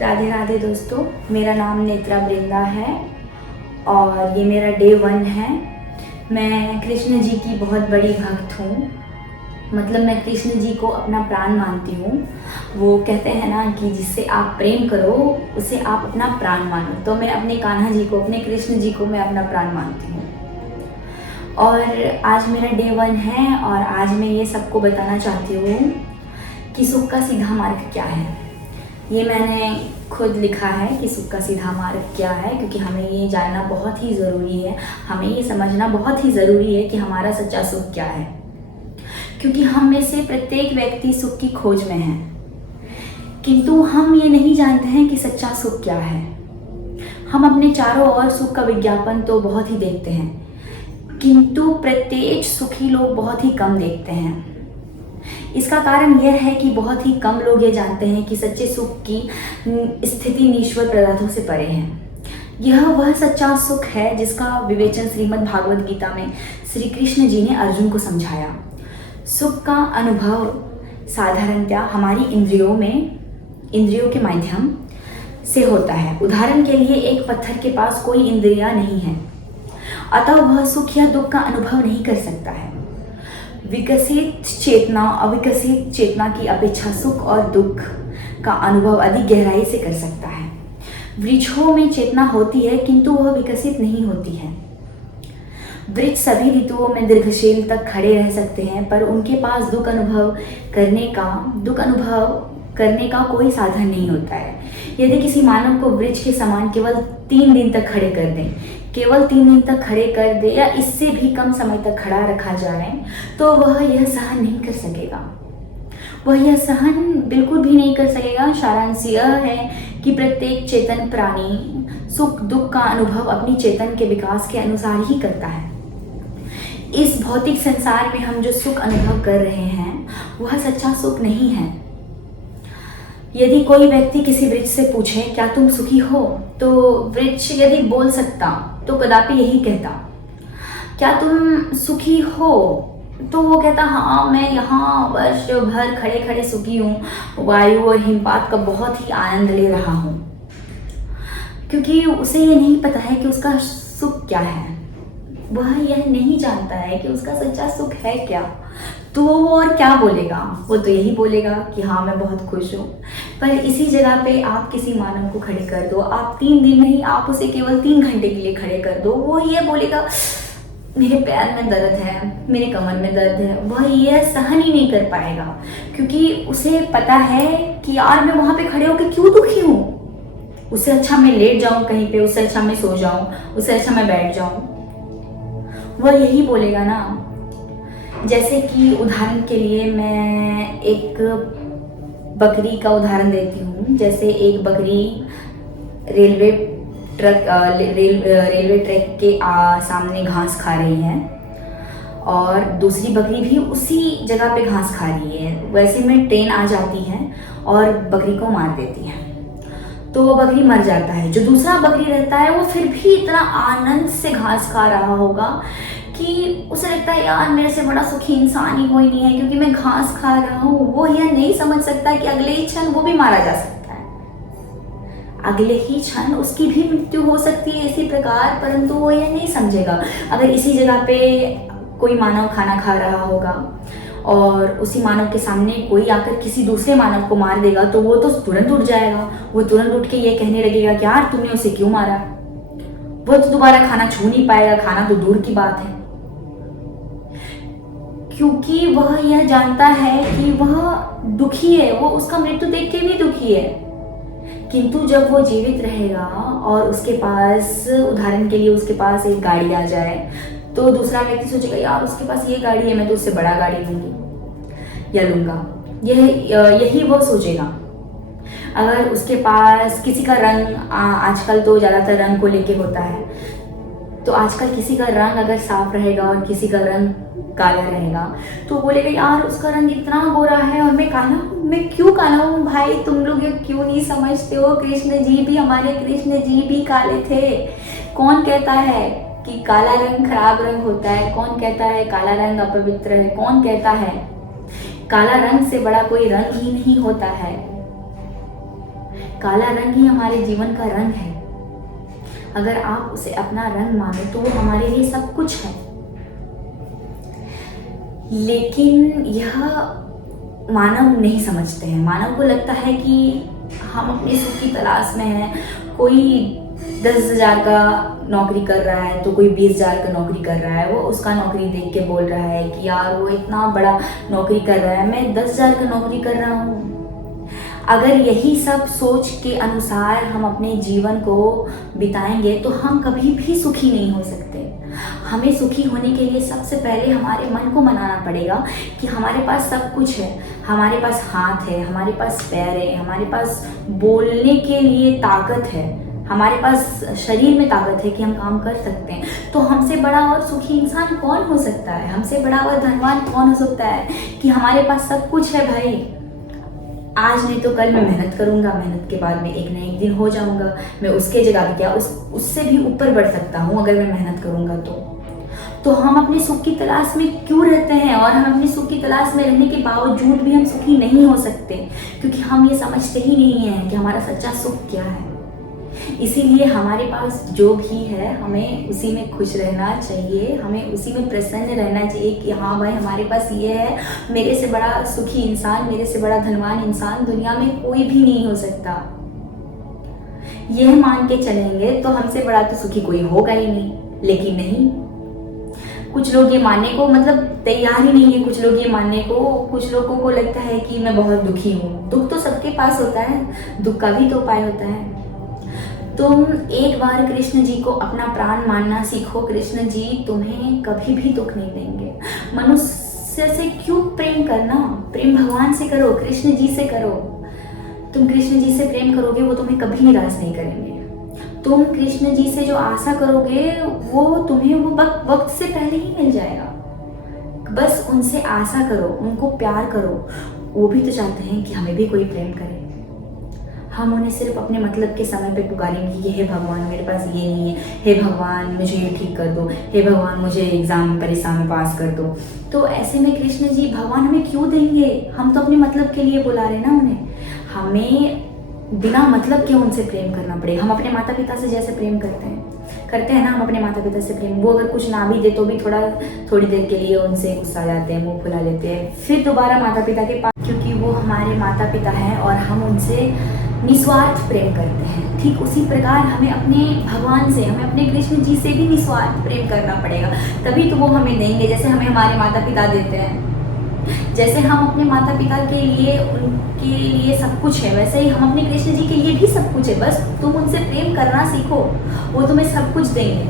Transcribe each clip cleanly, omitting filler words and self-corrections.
राधे राधे दोस्तों, मेरा नाम नेत्रा वृंदा है और ये मेरा डे 1 है। मैं कृष्ण जी की बहुत बड़ी भक्त हूँ। मतलब मैं कृष्ण जी को अपना प्राण मानती हूँ। वो कहते हैं ना कि जिससे आप प्रेम करो उसे आप अपना प्राण मानो। तो मैं अपने कान्हा जी को, अपने कृष्ण जी को मैं अपना प्राण मानती हूँ। और आज मेरा डे 1 है और आज मैं ये सबको बताना चाहती हूँ कि सुख का सीधा मार्ग क्या है। ये मैंने खुद लिखा है कि सुख का सीधा मार्ग क्या है, क्योंकि हमें ये जानना बहुत ही ज़रूरी है। हमें ये समझना बहुत ही ज़रूरी है कि हमारा सच्चा सुख क्या है, क्योंकि हम में से प्रत्येक व्यक्ति सुख की खोज में है, किंतु हम ये नहीं जानते हैं कि सच्चा सुख क्या है। हम अपने चारों ओर सुख का विज्ञापन तो बहुत ही देखते हैं, किंतु प्रत्येक सुखी लोग बहुत ही कम देखते हैं। इसका कारण यह है कि बहुत ही कम लोग ये जानते हैं कि सच्चे सुख की स्थिति ईश्वर पदार्थों से परे है। यह वह सच्चा सुख है जिसका विवेचन श्रीमद् भागवत गीता में श्री कृष्ण जी ने अर्जुन को समझाया। सुख का अनुभव साधारणतया हमारी इंद्रियों के माध्यम से होता है। उदाहरण के लिए एक पत्थर के पास कोई इंद्रियां नहीं है, अतः वह सुख या दुख का अनुभव नहीं कर सकता है। विकसित चेतना अविकसित चेतना की अपेक्षा सुख और दुख का अनुभव अधिक गहराई से कर सकता है। वृक्षों में चेतना होती है, किंतु वह विकसित नहीं होती है। वृक्ष सभी ऋतुओं में दीर्घशील तक खड़े रह सकते हैं, पर उनके पास दुख अनुभव करने का कोई साधन नहीं होता है। यदि किसी मानव को वृक्ष के समान केवल 3 दिन तक खड़े कर दें, केवल 3 दिन तक खड़े कर दे या इससे भी कम समय तक खड़ा रखा जाए, तो वह यह सहन नहीं कर सकेगा। वह यह सहन बिल्कुल भी नहीं कर सकेगा। सारांश यह है कि प्रत्येक चेतन प्राणी सुख दुख का अनुभव अपनी चेतन के विकास के अनुसार ही करता है। इस भौतिक संसार में हम जो सुख अनुभव कर रहे हैं वह सच्चा सुख नहीं है। यदि कोई व्यक्ति किसी वृक्ष से पूछे क्या तुम सुखी हो, तो वृक्ष यदि बोल सकता तो कदापि यही कहता। क्या तुम सुखी हो, तो वो कहता हाँ मैं यहाँ वर्ष भर खड़े खड़े सुखी हूँ, वायु और हिमपात का बहुत ही आनंद ले रहा हूँ। क्योंकि उसे ये नहीं पता है कि उसका सुख क्या है। वह यह नहीं जानता है कि उसका सच्चा सुख है क्या। तो वो और क्या बोलेगा? वो तो यही बोलेगा कि हाँ मैं बहुत खुश हूँ। पर इसी जगह पे आप किसी मानव को खड़े कर दो, आप 3 दिन नहीं, आप उसे केवल 3 घंटे के लिए खड़े कर दो, वो ये बोलेगा मेरे पैर में दर्द है, मेरे कमर में दर्द है। वह यह सहन ही नहीं कर पाएगा, क्योंकि उसे पता है कि यार मैं वहाँ पे खड़े होकर क्यों दुखी हूँ। उससे अच्छा मैं लेट जाऊँ कहीं पे, उससे अच्छा मैं सो जाऊँ, उससे अच्छा मैं बैठ जाऊँ। वह यही बोलेगा ना। जैसे कि उदाहरण के लिए मैं एक बकरी का उदाहरण देती हूँ। जैसे एक बकरी रेलवे ट्रैक के सामने घास खा रही है और दूसरी बकरी भी उसी जगह पे घास खा रही है। वैसे में ट्रेन आ जाती है और बकरी को मार देती है, तो वो बकरी मर जाता है। जो दूसरा बकरी रहता है वो फिर भी इतना आनंद से घास खा रहा होगा कि उसे लगता है यार मेरे से बड़ा सुखी इंसान ही कोई नहीं है, क्योंकि मैं घास खा रहा हूँ। वो यह नहीं समझ सकता कि अगले ही क्षण वो भी मारा जा सकता है, अगले ही क्षण उसकी भी मृत्यु हो सकती है इसी प्रकार, परंतु वो यह नहीं समझेगा। अगर इसी जगह पे कोई मानव खाना खा रहा होगा और उसी मानव के सामने कोई आकर किसी दूसरे मानव को मार देगा, तो वो तो तुरंत उठ जाएगा। वो तुरंत उठ के ये कहने लगेगा कि यार तुमने उसे क्यों मारा। वो तो दोबारा खाना छू नहीं पाएगा, खाना तो दूर की बात है, क्योंकि वह यह जानता है कि वह दुखी है। वो उसका मृत्यु देख के भी दुखी है। किंतु जब वो जीवित रहेगा और उसके पास, उदाहरण के लिए उसके पास एक गाड़ी आ जाए, तो दूसरा व्यक्ति सोचेगा यार उसके पास ये गाड़ी है, मैं तो उससे बड़ा गाड़ी लूंगी या लूंगा। यही वो सोचेगा। अगर उसके पास किसी का रंग, आजकल तो ज़्यादातर रंग को लेके होता है, तो आजकल किसी का रंग अगर साफ रहेगा और किसी का रंग काला रहेगा, तो बोलेगा यार उसका रंग इतना गोरा है और मैं काला हूँ, मैं क्यों काला हूँ। भाई तुम लोग ये क्यों नहीं समझते हो, हमारे कृष्ण जी भी काले थे। कौन कहता है कि काला रंग खराब रंग होता है? कौन कहता है काला रंग अपवित्र है? कौन कहता है काला रंग से बड़ा कोई रंग ही नहीं होता है? काला रंग ही हमारे जीवन का रंग है। अगर आप उसे अपना रंग मानो तो वो हमारे लिए सब कुछ है। लेकिन यह मानव नहीं समझते हैं। मानव को लगता है कि हम अपने सुख की तलाश में हैं। कोई 10,000 का नौकरी कर रहा है तो कोई 20,000 का नौकरी कर रहा है। वो उसका नौकरी देख के बोल रहा है कि यार वो इतना बड़ा नौकरी कर रहा है, मैं 10,000 का नौकरी कर रहा हूँ। अगर यही सब सोच के अनुसार हम अपने जीवन को बिताएंगे तो हम कभी भी सुखी नहीं हो सकते। हमें सुखी होने के लिए सबसे पहले हमारे मन को मनाना पड़ेगा कि हमारे पास सब कुछ है। हमारे पास हाथ है, हमारे पास पैर है, हमारे पास बोलने के लिए ताकत है, हमारे पास शरीर में ताकत है कि हम काम कर सकते हैं। तो हमसे बड़ा और सुखी इंसान कौन हो सकता है? हमसे बड़ा और धनवान कौन हो सकता है कि हमारे पास सब कुछ है भाई। आज नहीं तो कल मैं मेहनत करूंगा, मेहनत के बाद में एक न एक दिन हो जाऊंगा। मैं उसके जगह पे क्या उससे भी ऊपर बढ़ सकता हूँ अगर मैं मेहनत करूंगा तो हम अपने सुख की तलाश में क्यों रहते हैं? और हम अपने सुख की तलाश में रहने के बावजूद भी हम सुखी नहीं हो सकते, क्योंकि हम ये समझते ही नहीं हैं कि हमारा सच्चा सुख क्या है। इसीलिए हमारे पास जो भी है हमें उसी में खुश रहना चाहिए, हमें उसी में प्रसन्न रहना चाहिए कि हाँ भाई हमारे पास ये है। मेरे से बड़ा सुखी इंसान, मेरे से बड़ा धनवान इंसान दुनिया में कोई भी नहीं हो सकता। यह मान के चलेंगे तो हमसे बड़ा तो सुखी कोई होगा ही नहीं। लेकिन नहीं, कुछ लोग ये मानने को तैयार ही नहीं है। कुछ लोग ये मानने को, कुछ लोगों को लगता है कि मैं बहुत दुखी हूँ। दुख तो सबके पास होता है, दुख का भी तो उपाय होता है। तुम एक बार कृष्ण जी को अपना प्राण मानना सीखो। कृष्ण जी तुम्हें कभी भी दुख नहीं देंगे। मनुष्य से क्यों प्रेम करना? प्रेम भगवान से करो, कृष्ण जी से करो। तुम कृष्ण जी से प्रेम करोगे वो तुम्हें कभी निराश नहीं करेंगे। तुम कृष्ण जी से जो आशा करोगे वो तुम्हें वो वक्त से पहले ही मिल जाएगा। बस उनसे आशा करो, उनको प्यार करो। वो भी तो चाहते हैं कि हमें भी कोई प्रेम करे। हम उन्हें सिर्फ अपने मतलब के समय पे पुकारेंगे कि हे भगवान मेरे पास ये नहीं है, हे भगवान मुझे ये ठीक कर दो, हे भगवान मुझे एग्जाम परीक्षा में पास कर दो। तो ऐसे में कृष्ण जी भगवान हमें क्यों देंगे? हम तो अपने मतलब के लिए बुला रहे ना उन्हें। हमें बिना मतलब के उनसे प्रेम करना पड़ेगा। हम अपने माता पिता से जैसे प्रेम करते हैं ना, हम अपने माता पिता से प्रेम, वो अगर कुछ ना भी दे तो भी थोड़ी देर के लिए उनसे गुस्सा जाते हैं, मुंह फुला लेते हैं, फिर दोबारा माता पिता के पास, क्योंकि वो हमारे माता पिता हैं और हम उनसे निस्वार्थ प्रेम करते हैं। ठीक उसी प्रकार हमें अपने भगवान से, हमें अपने कृष्ण जी से भी निस्वार्थ प्रेम करना पड़ेगा, तभी तो वो हमें देंगे। जैसे हमें हमारे माता पिता देते हैं, जैसे हम अपने माता पिता के लिए उनके लिए सब कुछ है, वैसे ही हम अपने कृष्ण जी के लिए भी सब कुछ है। बस तुम उनसे प्रेम करना सीखो, वो तुम्हें सब कुछ देंगे।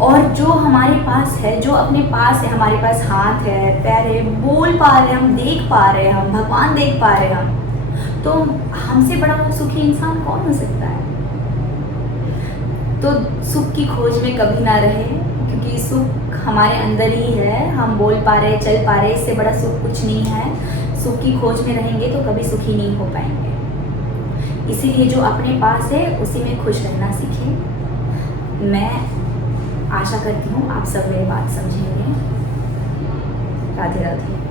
और जो हमारे पास है, जो अपने पास है, हमारे पास हाथ है, पैर है, बोल पा रहे हैं, हम देख पा रहे हैं, हम भगवान देख पा रहे हैं हम, तो हमसे बड़ा सुखी इंसान कौन हो सकता है? तो सुख की खोज में कभी ना रहे, क्योंकि सुख हमारे अंदर ही है। हम बोल पा रहे, चल पा रहे, इससे बड़ा सुख कुछ नहीं है। सुख की खोज में रहेंगे तो कभी सुखी नहीं हो पाएंगे। इसीलिए जो अपने पास है उसी में खुश रहना सीखें। मैं आशा करती हूँ आप सब मेरी बात समझेंगे। राधे राधे।